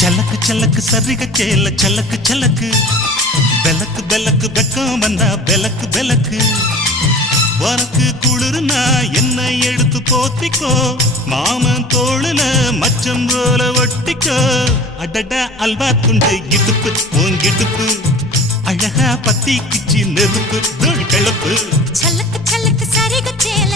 சலக்கு சலக்கு சரிக சேல சலக்கு சலக்கு பெலக்கு பெலக்கு வெக்கம் வந்தா பெலக்கு பெலக்கு உனக்கு குளிர்னா என்னை எடுத்து போத்திக்கோ மாமன் தோளுல மச்சம் போல ஒட்டிக்கோ அடடா அல்வா துண்டு இடுப்பு உங்கிடுப்பு அழகா பத்தி கிச்சி நெருப்பு தூள் கிளப்பு சலக்கு சலக்கு சரிக சேல